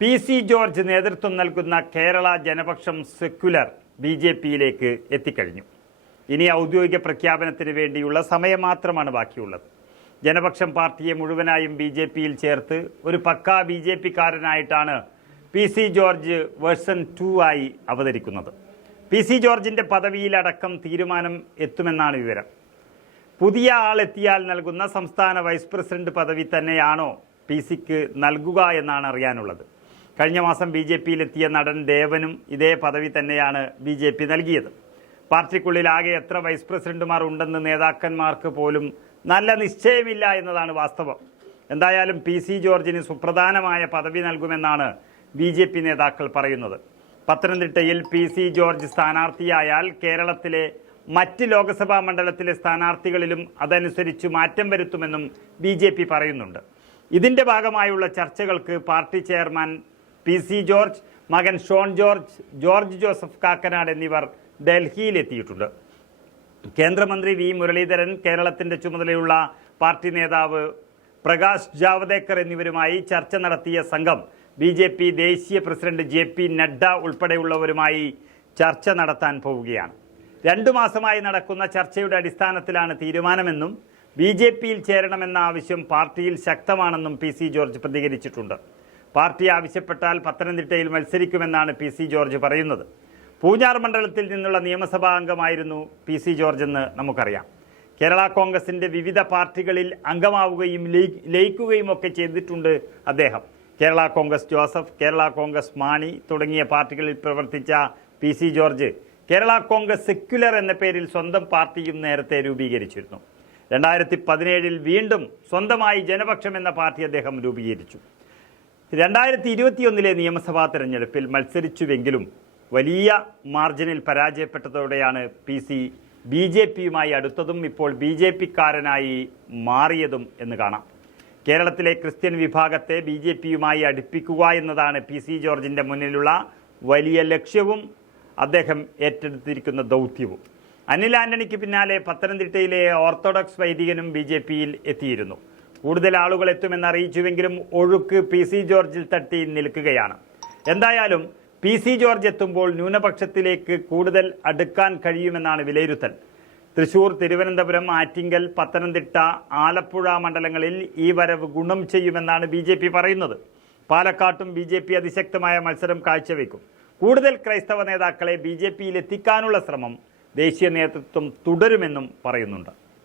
P C George നേതൃത്വം നൽകുന്ന Kerala Janapaksham secular B J പിയിലേക്ക് എത്തിക്കഴിഞ്ഞു. ഇനി ഔദ്യോഗിക പ്രഖ്യാപനത്തിന് വേണ്ടിയുള്ള സമയം മാത്രമാണ് ബാക്കിയുള്ളത്. ജനപക്ഷം പാർട്ടിയെ മുഴുവനായും ബി ജെ പിയിൽ ചേർത്ത് ഒരു പക്കാ B J പിക്കാരനായിട്ടാണ് P C George version two ആയി അവതരിക്കുന്നത്. പി സി ജോർജിന്റെ പദവിയിലടക്കം തീരുമാനം എത്തുമെന്നാണ് വിവരം. പുതിയ ആൾ എത്തിയാൽ നൽകുന്ന സംസ്ഥാന വൈസ് പ്രസിഡന്റ് പദവി തന്നെയാണോ പി സിക്ക് നൽകുക എന്നാണ് അറിയാനുള്ളത്. കഴിഞ്ഞ മാസം ബി ജെ പിയിലെത്തിയ നടൻ ദേവനും ഇതേ പദവി തന്നെയാണ് ബി ജെ പി നൽകിയത്. പാർട്ടിക്കുള്ളിൽ ആകെ എത്ര വൈസ് പ്രസിഡന്റുമാർ ഉണ്ടെന്ന് നേതാക്കന്മാർക്ക് പോലും നല്ല നിശ്ചയമില്ല എന്നതാണ് വാസ്തവം. എന്തായാലും പി സി ജോർജിന് സുപ്രധാനമായ പദവി നൽകുമെന്നാണ് ബി ജെ പി നേതാക്കൾ പറയുന്നത്. പത്തനംതിട്ടയിൽ പി സി ജോർജ് സ്ഥാനാർത്ഥിയായാൽ കേരളത്തിലെ മറ്റ് ലോക്സഭാ മണ്ഡലത്തിലെ സ്ഥാനാർത്ഥികളിലും അതനുസരിച്ച് മാറ്റം വരുത്തുമെന്നും ബി പറയുന്നുണ്ട്. ഇതിന്റെ ഭാഗമായുള്ള ചർച്ചകൾക്ക് party chairman P C George മകൻ Shone George George Joseph Kakkanad എന്നിവർ ഡൽഹിയിലെത്തിയിട്ടുണ്ട്. കേന്ദ്രമന്ത്രി വി മുരളീധരൻ കേരളത്തിന്റെ ചുമതലയുള്ള പാർട്ടി നേതാവ് പ്രകാശ് ജാവദേക്കർ എന്നിവരുമായി ചർച്ച നടത്തിയ സംഘം ബി ജെ പി ദേശീയ പ്രസിഡന്റ് ജെ പി നഡ്ഡ ഉൾപ്പെടെയുള്ളവരുമായി ചർച്ച നടത്താൻ പോവുകയാണ്. രണ്ടു മാസമായി നടക്കുന്ന ചർച്ചയുടെ അടിസ്ഥാനത്തിലാണ് തീരുമാനമെന്നും ബി ജെ പിയിൽ ചേരണമെന്ന ആവശ്യം പാർട്ടിയിൽ ശക്തമാണെന്നും പി സി ജോർജ് പ്രതികരിച്ചിട്ടുണ്ട്. പാർട്ടി ആവശ്യപ്പെട്ടാൽ പത്തനംതിട്ടയിൽ മത്സരിക്കുമെന്നാണ് പി സി ജോർജ് പറയുന്നത്. പൂഞ്ഞാർ മണ്ഡലത്തിൽ നിന്നുള്ള നിയമസഭാ അംഗമായിരുന്നു പി സി ജോർജ് എന്ന് നമുക്കറിയാം. കേരള കോൺഗ്രസിന്റെ വിവിധ പാർട്ടികളിൽ അംഗമാവുകയും ലയി- ലയിക്കുകയും ഒക്കെ ചെയ്തിട്ടുണ്ട് അദ്ദേഹം. കേരള കോൺഗ്രസ് ജോസഫ് കേരള കോൺഗ്രസ് മാണി തുടങ്ങിയ പാർട്ടികളിൽ പ്രവർത്തിച്ച P C George Kerala Congress secular എന്ന പേരിൽ സ്വന്തം പാർട്ടിയും നേരത്തെ രൂപീകരിച്ചിരുന്നു. രണ്ടായിരത്തി പതിനേഴിൽ വീണ്ടും സ്വന്തമായി ജനപക്ഷം എന്ന പാർട്ടി അദ്ദേഹം രൂപീകരിച്ചു. രണ്ടായിരത്തി ഇരുപത്തിയൊന്നിലെ നിയമസഭാ തെരഞ്ഞെടുപ്പിൽ മത്സരിച്ചുവെങ്കിലും വലിയ മാർജിനിൽ പരാജയപ്പെട്ടതോടെയാണ് പി സി ബി ജെ പിയുമായി അടുത്തതും ഇപ്പോൾ ബി ജെ പിക്കാരനായി മാറിയതും എന്ന് കാണാം. കേരളത്തിലെ ക്രിസ്ത്യൻ വിഭാഗത്തെ ബി ജെ പിയുമായി അടുപ്പിക്കുക എന്നതാണ് പി സി ജോർജിന്റെ മുന്നിലുള്ള വലിയ ലക്ഷ്യവും അദ്ദേഹം ഏറ്റെടുത്തിരിക്കുന്ന ദൗത്യവും. അനിൽ ആന്റണിക്ക് പിന്നാലെ പത്തനംതിട്ടയിലെ ഓർത്തഡോക്സ് വൈദികനും ബി ജെ പിയിൽ എത്തിയിരുന്നു. കൂടുതൽ ആളുകൾ എത്തുമെന്ന് അറിയിച്ചുവെങ്കിലും ഒഴുക്ക് പി സി ജോർജിൽ തട്ടി നിൽക്കുകയാണ്. എന്തായാലും പി സി ജോർജ് എത്തുമ്പോൾ ന്യൂനപക്ഷത്തിലേക്ക് കൂടുതൽ അടുക്കാൻ കഴിയുമെന്നാണ് വിലയിരുത്തൽ. തൃശൂർ തിരുവനന്തപുരം ആറ്റിങ്കൽ പത്തനംതിട്ട ആലപ്പുഴ മണ്ഡലങ്ങളിൽ ഈ വരവ് ഗുണം ചെയ്യുമെന്നാണ് ബി പറയുന്നത്. പാലക്കാട്ടും ബി അതിശക്തമായ മത്സരം കാഴ്ചവെക്കും. കൂടുതൽ ക്രൈസ്തവ നേതാക്കളെ ബി ജെ പിയിൽ എത്തിക്കാനുള്ള ശ്രമം ദേശീയ നേതൃത്വം തുടരുമെന്നും പറയുന്നുണ്ട്.